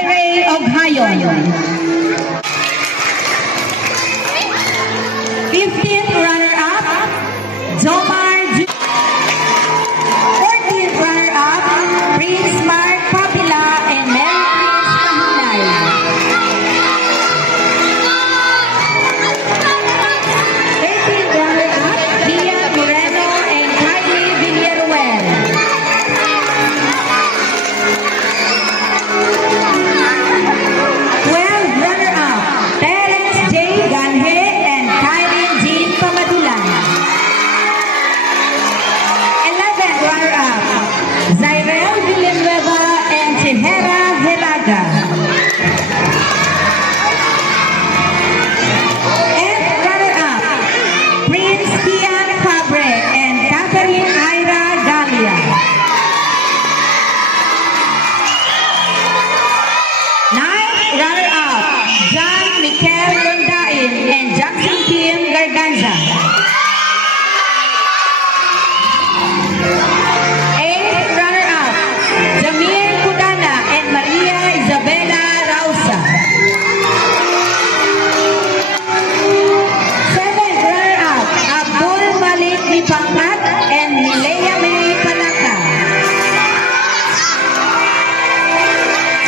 Zaire Oghayon. 15th runner-up, Jomar. 14th runner-up, Prince Mark Papila and Mary Prince Mahinay. 13th runner-up, Gia Moreno and Kylie Villaruel. 12th runner-up, Terence J. Ganhe and Kylie Jean Pamadulan. 11th runner-up, Zairel Villanueva and Chihera Helaga. 8th runner-up, Prince Kian Fabre and Catherine Ira Galia. 9th runner-up, John Mikel Rondain and Jackson Kim Garganza. 8th runner-up, Jamir Kudana and Maria Isabela Rausa. 7th runner-up, Abdul Malik Nipangkat and Milea May Palaka.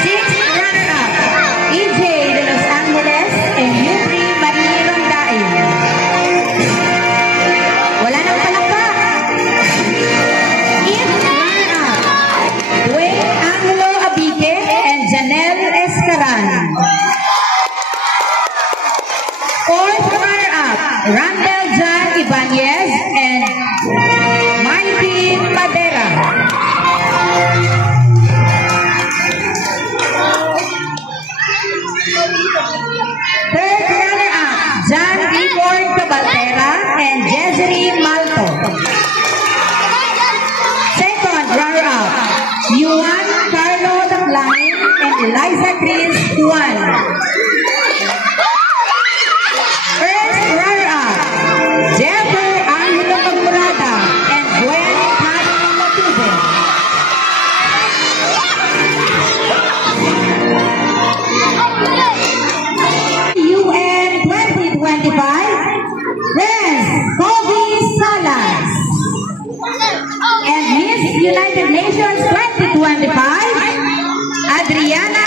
6th runner-up, EJ de Los Angeles and Yubri Marie Rondain. Wala nang palakpak. 5th runner-up, Dwayne Angelo Abique and Janelle Escaran. 4th runner-up, Randall John Ibanez and Mikey Madera. 3rd runner-up, John Igor Cabaltera and Jessery Malto. 2nd runner-up, Yuan Carlo Daclain and Eliza Chris Juan. 1st runner-up, Jeffrey Angelo Magmurada and Gwen Karen Matube. UN 2025, Renz Kobe Salas. And Miss United Nations 2025, Adriana